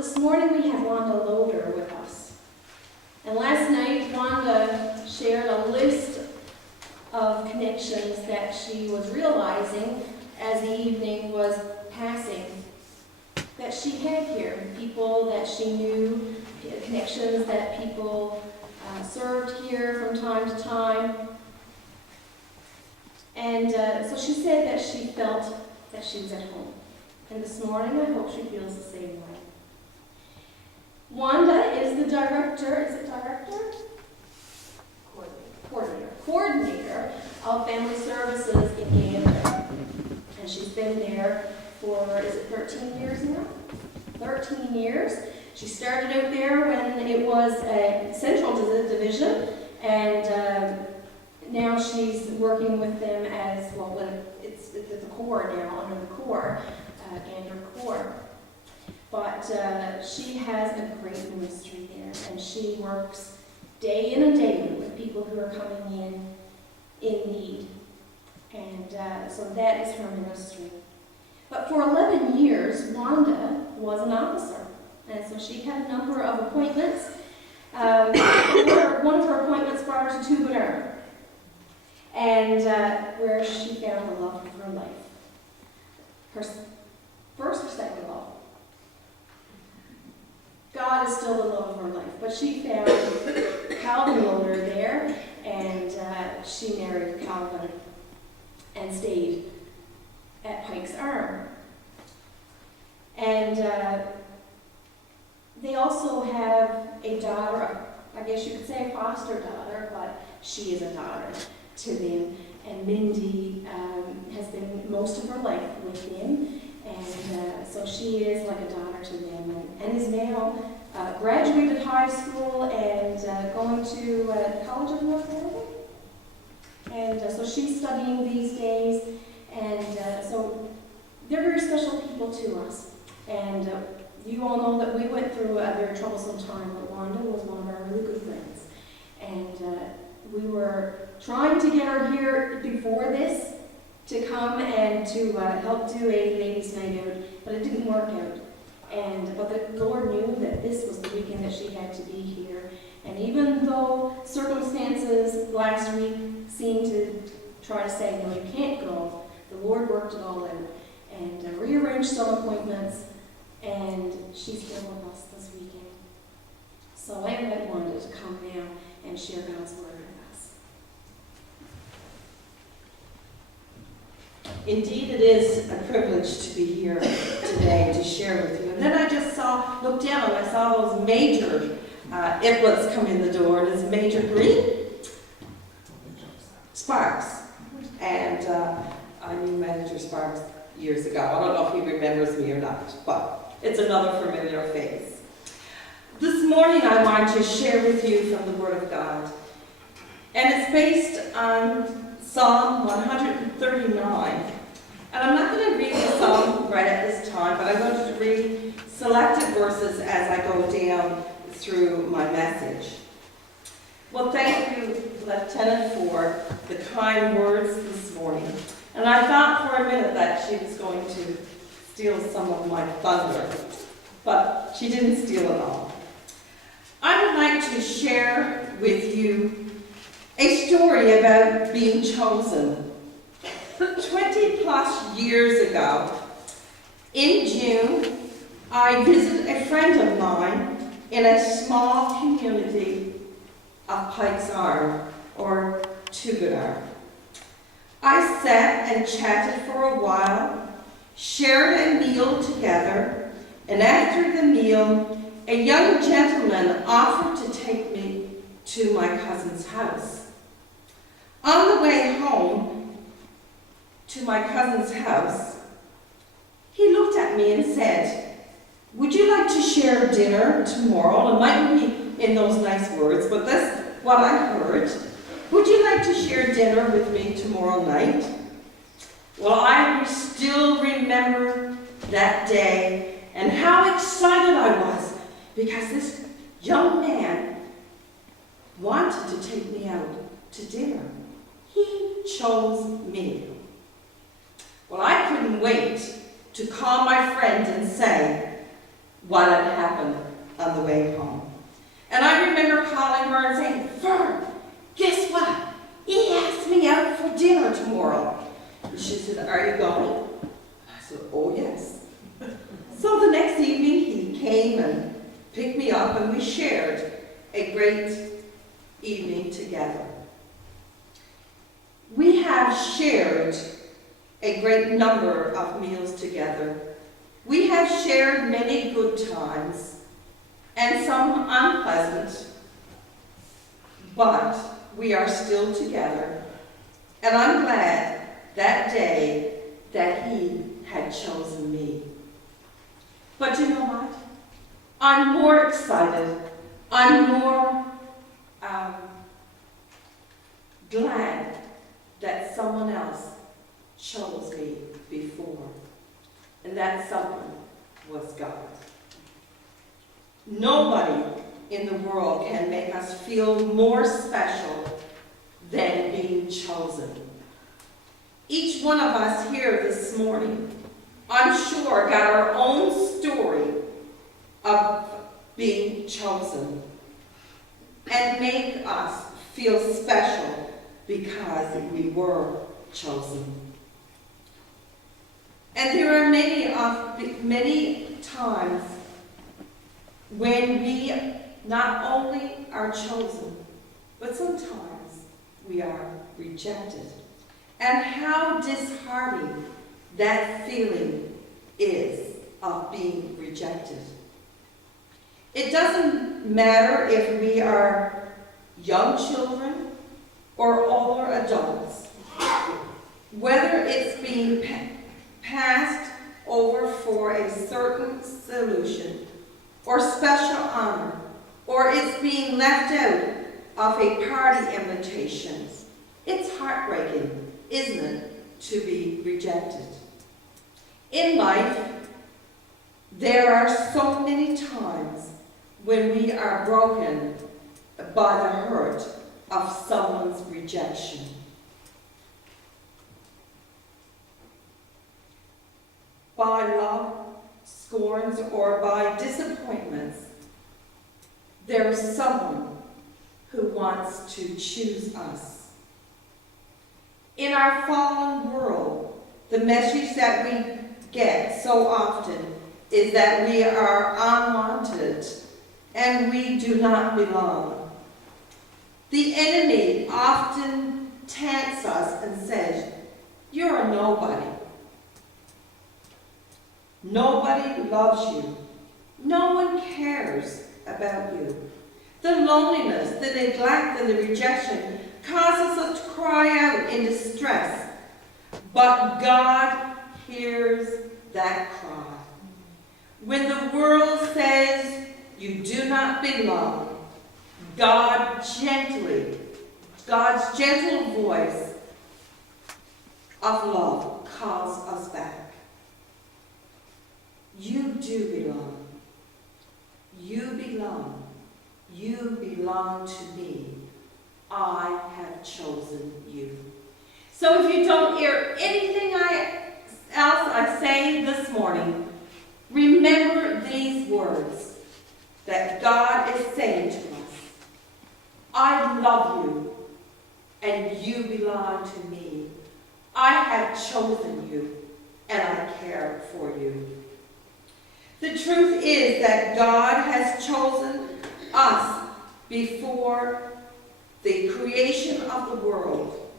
this morning we have Wanda Loader with us. And last night, Wanda shared a list of connections that she was realizing as the evening was passing, that she had here. People that she knew, connections that people served here from time to time. And so she said that she felt that she was at home. And this morning, I hope she feels the same way. Wanda is the director, is it director? Coordinator of Family Services in Gander. And she's been there for, is it 13 years now? 13 years. She started out there when it was a central division, and now she's working with them as, well, it's the Corps now, under the Corps, Gander Corps. But she has a great ministry there, and she works day in and day out with people who are coming in need. And so that is her ministry. But for 11 years, Wanda was an officer. And so she had a number of appointments. One of her appointments brought her to Tubular, and where she found the love of her life. Her first or second love. God is still the love of her life, but she found Calvin Loader there, and she married Calvin and stayed at Pike's Arm. And they also have a daughter, I guess you could say a foster daughter, but she is a daughter to them. And Mindy has been most of her life with them, and so she is like a daughter to them, and is now graduated high school and going to College of North America. And so she's studying these days, and so they're very special people to us. And you all know that we went through a very troublesome time, but Wanda was one of our really good friends. And we were trying to get her here before this to come and to help do a ladies' night out, but it didn't work out. But the Lord knew that this was the weekend that she had to be here. And even though circumstances last week seemed to try to say, no, you can't go, the Lord worked it all out and rearranged some appointments, and she's here with us this weekend. So I invite Wanda to come now and share God's word with us. Indeed, it is a privilege to be here today to share with you. And then I just looked down and I saw those Major Iplets come in the door, and it's Major Green Sparks. And I knew Manager Sparks years ago. I don't know if he remembers me or not, but it's another familiar face. This morning I want to share with you from the Word of God. And it's based on Psalm 139. And I'm not going to read the psalm right at this time, but I'm going to read selected verses as I go down through my message. Well, thank you, Lieutenant, for the kind words this morning. And I thought for a minute that she was going to steal some of my thunder, but she didn't steal it all. I would like to share with you a story about being chosen. 20 plus years ago, in June, I visited a friend of mine in a small community of Pike's Arm, or Tubular. I sat and chatted for a while, shared a meal together, and after the meal, a young gentleman offered to take me to my cousin's house. On the way home to my cousin's house, he looked at me and said, "Would you like to share dinner tomorrow?" It might be in those nice words, but that's what I heard. "Would you like to share dinner with me tomorrow night?" Well, I still remember that day and how excited I was because this young man wanted to take me out to dinner. He chose me. Well, I couldn't wait to call my friend and say, what had happened on the way home. And I remember calling her and saying, Fern, guess what? He asked me out for dinner tomorrow. And she said, are you going? I said, oh yes. So the next evening he came and picked me up and we shared a great evening together. We have shared a great number of meals together. We have shared many good times and some unpleasant, but we are still together. And I'm glad that day that he had chosen me. But you know what? I'm more excited. I'm more glad that someone else chose me before. And that someone was God. Nobody in the world can make us feel more special than being chosen. Each one of us here this morning, I'm sure, got our own story of being chosen and make us feel special because we were chosen. And there are many times when we not only are chosen, but sometimes we are rejected. And how disheartening that feeling is of being rejected. It doesn't matter if we are young children or older adults, whether it's being passed over for a certain solution or special honor, or it's being left out of a party invitation. It's heartbreaking, isn't it, to be rejected? In life, there are so many times when we are broken by the hurt of someone's rejection. By love, scorns, or by disappointments, there's someone who wants to choose us. In our fallen world, the message that we get so often is that we are unwanted and we do not belong. The enemy often taunts us and says, you're a nobody. Nobody loves you. No one cares about you. The loneliness, the neglect, and the rejection causes us to cry out in distress. But God hears that cry. When the world says you do not belong, God's gentle voice of love calls us back. You do belong. You belong. You belong to me. I have chosen you. So if you don't hear anything else I say this morning, remember these words that God is saying to us. I love you, and you belong to me. I have chosen you, and I care for you. The truth is that God has chosen us before the creation of the world.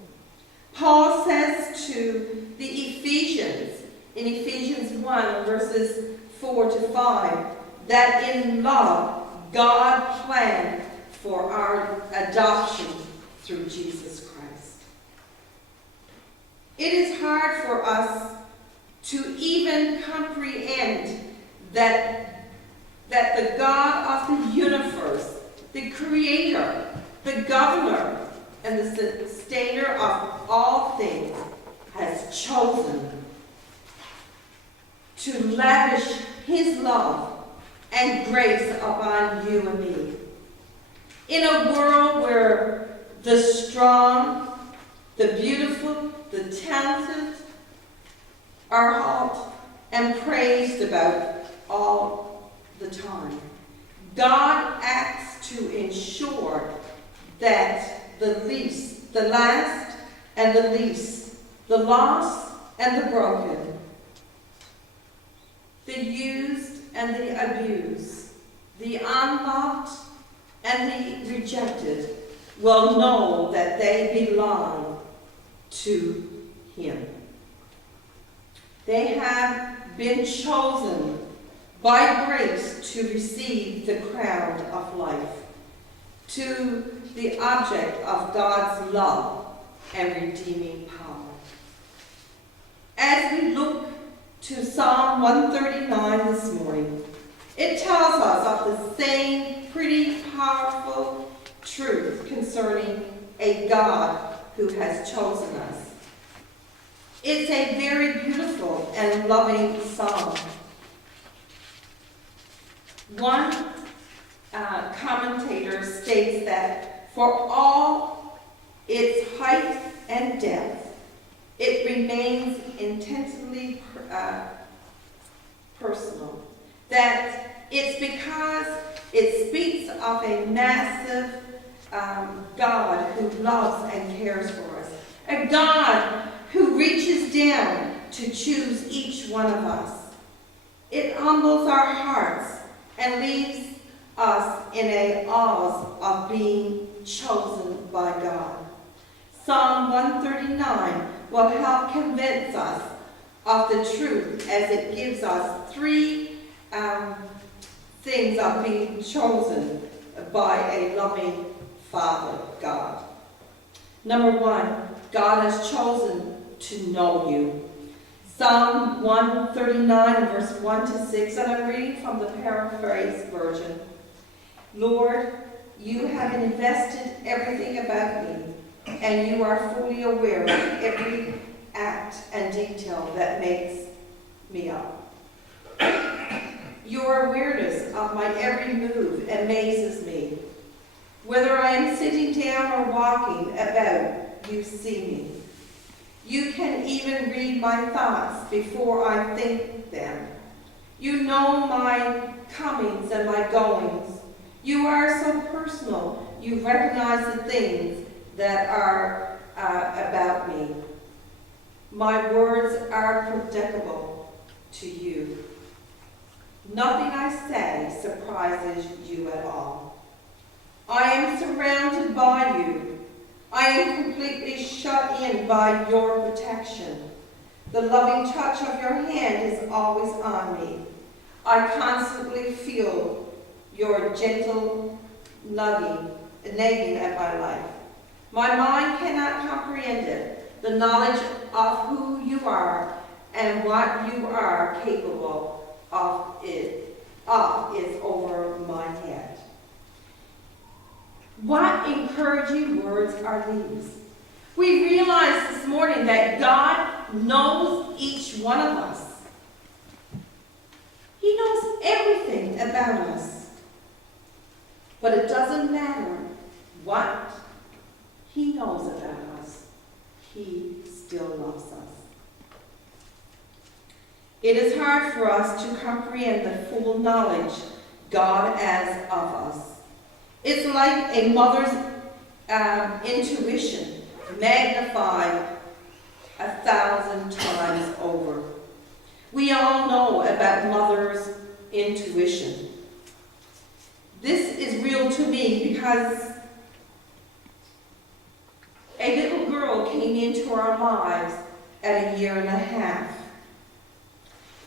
Paul says to the Ephesians, in Ephesians 1, verses 4 to 5, that in love, God planned for our adoption through Jesus Christ. It is hard for us to even comprehend that the God of the universe, the creator, the governor, and the sustainer of all things, has chosen to lavish his love and grace upon you and me. In a world where the strong, the beautiful, the talented are hauled and praised about all the time. God acts to ensure that the least, the last and the least, the lost and the broken, the used and the abused, the unloved and the rejected will know that they belong to Him. They have been chosen by grace to receive the crown of life, to the object of God's love and redeeming power. As we look to Psalm 139 this morning, it tells us of the same pretty powerful truth concerning a God who has chosen us. It's a very beautiful and loving psalm. One commentator states that for all its height and depth, it remains intensely personal. That it's because it speaks of a massive God who loves and cares for us. A God who reaches down to choose each one of us. It humbles our hearts and leaves us in a awe of being chosen by God. Psalm 139 will help convince us of the truth as it gives us three things of being chosen by a loving Father, God. Number one, God has chosen to know you. Psalm 139, verse 1 to 6, and I'm reading from the paraphrase version. Lord, you have invested everything about me, and you are fully aware of every act and detail that makes me up. Your awareness of my every move amazes me. Whether I am sitting down or walking about, you see me. You can even read my thoughts before I think them. You know my comings and my goings. You are so personal. You recognize the things that are about me. My words are predictable to you. Nothing I say surprises you at all. I am surrounded by you. I am completely shut in by your protection. The loving touch of your hand is always on me. I constantly feel your gentle nagging at my life. My mind cannot comprehend it. The knowledge of who you are and what you are capable of is over my head. What encouraging words are these? We realize this morning that God knows each one of us. He knows everything about us. But it doesn't matter what He knows about us. He still loves us. It is hard for us to comprehend the full knowledge God has of us. It's like a mother's intuition magnified 1,000 times over. We all know about mother's intuition. This is real to me because a little girl came into our lives at 1.5 years.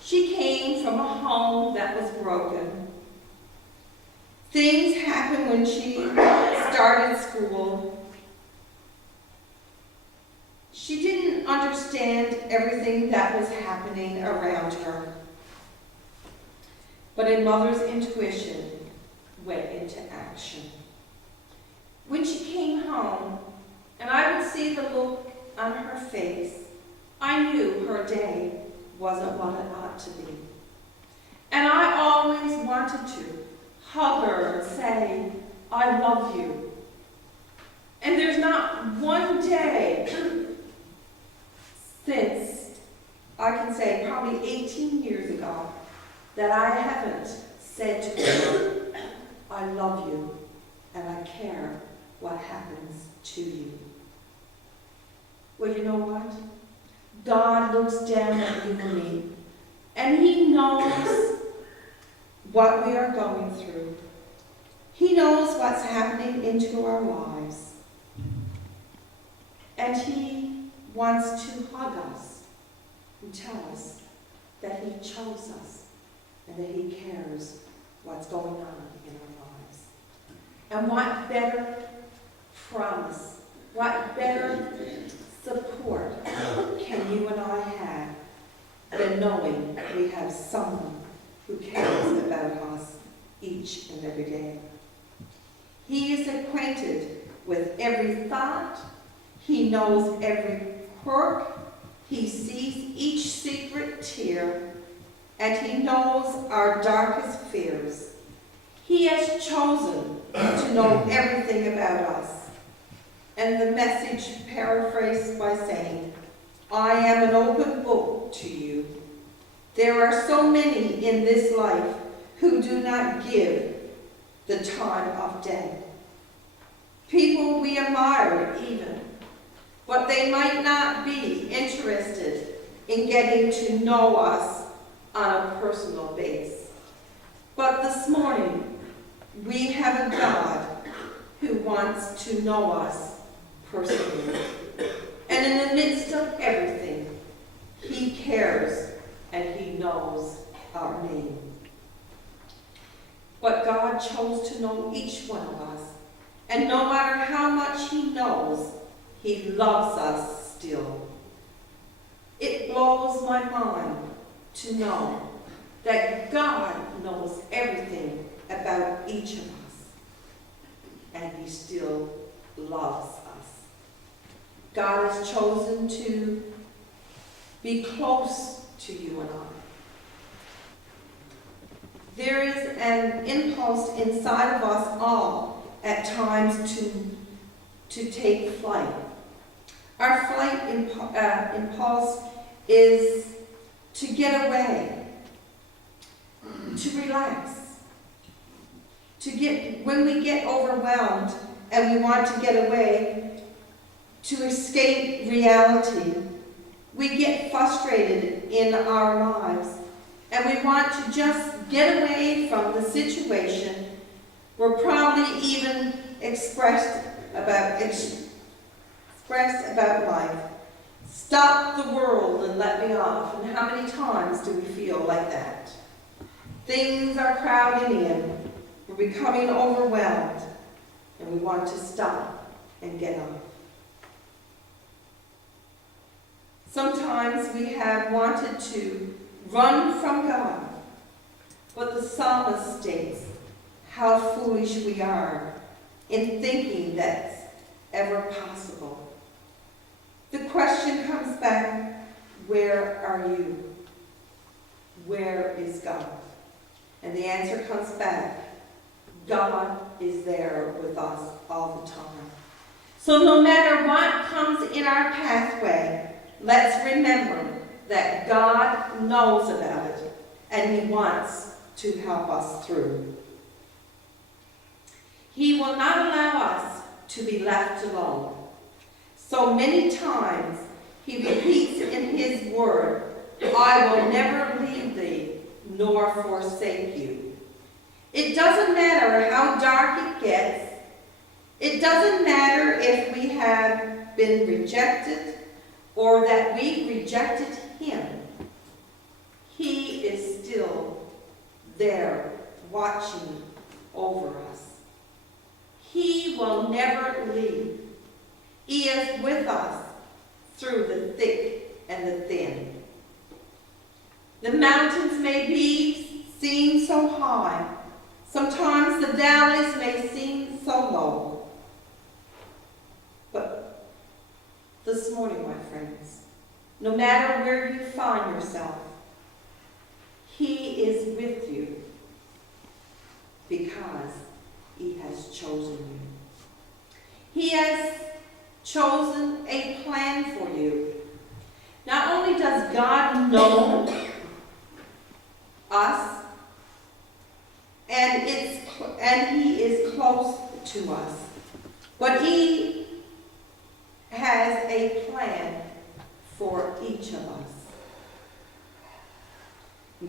She came from a home that was broken. Things happened when she started school. She didn't understand everything that was happening around her. But a mother's intuition went into action. When she came home, and I would see the look on her face, I knew her day wasn't what it ought to be. And I always wanted to hug her and say, I love you. And there's not one day since, I can say probably 18 years ago, that I haven't said to her, I love you and I care what happens to you. Well, you know what? God looks down at you and me, and He knows what we are going through. He knows what's happening into our lives. And He wants to hug us and tell us that He chose us and that He cares what's going on in our lives. And what better promise, what better support can you and I have than knowing we have someone who cares about us each and every day. He is acquainted with every thought. He knows every quirk. He sees each secret tear, and He knows our darkest fears. He has chosen to know everything about us. And the message paraphrased by saying, I am an open book to you. There are so many in this life who do not give the time of day. People we admire even, but they might not be interested in getting to know us on a personal basis. But this morning, we have a God who wants to know us personally. And in the midst of everything, He cares and He knows our name. But God chose to know each one of us. And no matter how much He knows, He loves us still. It blows my mind to know that God knows everything about each of us. And He still loves us. God has chosen to be close to you and I. There is an impulse inside of us all at times to take flight. Our flight impulse is to get away, to relax, when we get overwhelmed and we want to get away, to escape reality. We get frustrated in our lives and we want to just get away from the situation. We're probably even expressed about life. Stop the world and let me off. And how many times do we feel like that? Things are crowding in. We're becoming overwhelmed. And we want to stop and get off. Sometimes we have wanted to run from God. But the psalmist states how foolish we are in thinking that's ever possible. The question comes back, where are you? Where is God? And the answer comes back, God is there with us all the time. So no matter what comes in our pathway, let's remember that God knows about it and He wants to help us through. He will not allow us to be left alone. So many times He repeats in His word, I will never leave thee nor forsake you. It doesn't matter how dark it gets. It doesn't matter if we have been rejected or that we rejected Him. He is still there watching over us. He will never leave. He is with us through the thick and the thin. The mountains may seem so high. Sometimes the valleys may seem so low. But this morning, my friends, no matter where you find yourself, He is with you because He has chosen you. He has chosen a plan for you. Not only does God know us,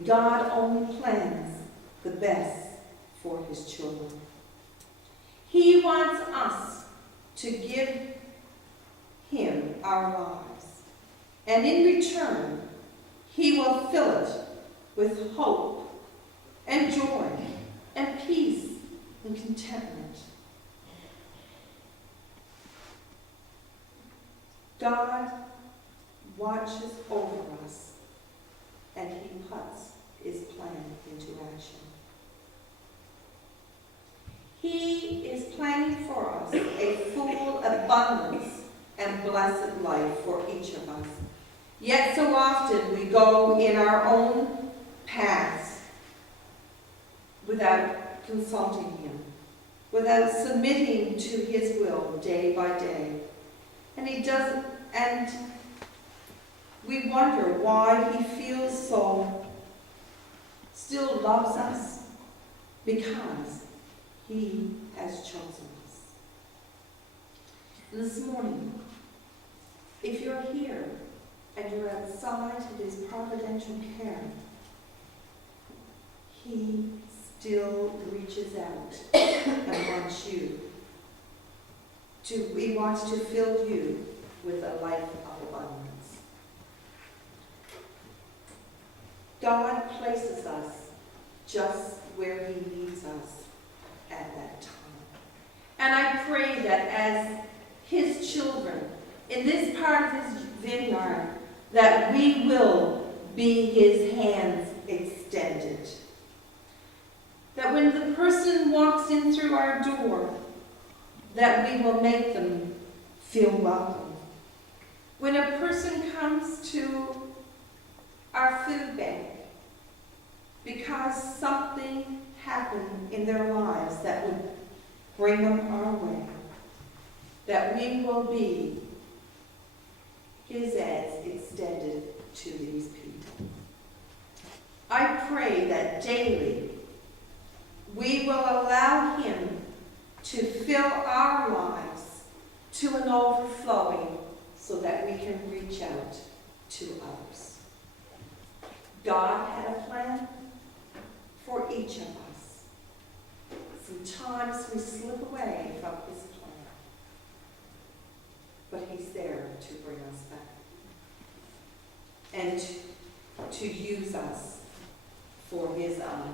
God only plans the best for his children. He wants us to give him our lives, and in return, he will fill it with hope and joy and peace and contentment. God watches over us, and he puts his plan into action. He is planning for us a full abundance and blessed life for each of us. Yet so often we go in our own paths without consulting him, without submitting to his will day by day. And he doesn't, and we wonder why he feels so, still loves us, because he has chosen us. This morning, if you're here and you're outside of his providential care, he still reaches out and wants you to, he wants to fill you with a life of abundance. God places us just where he needs us at that time. And I pray that as his children, in this part of his vineyard, that we will be his hands extended. That when the person walks in through our door, that we will make them feel welcome. When a person comes to our food bank because something happened in their lives that would bring them our way, that we will be his hands extended to these people. I pray that daily we will allow him to fill our lives to an overflowing so that we can reach out to others. God had a plan for each of us. Sometimes we slip away from his plan, but he's there to bring us back and to use us for his honor.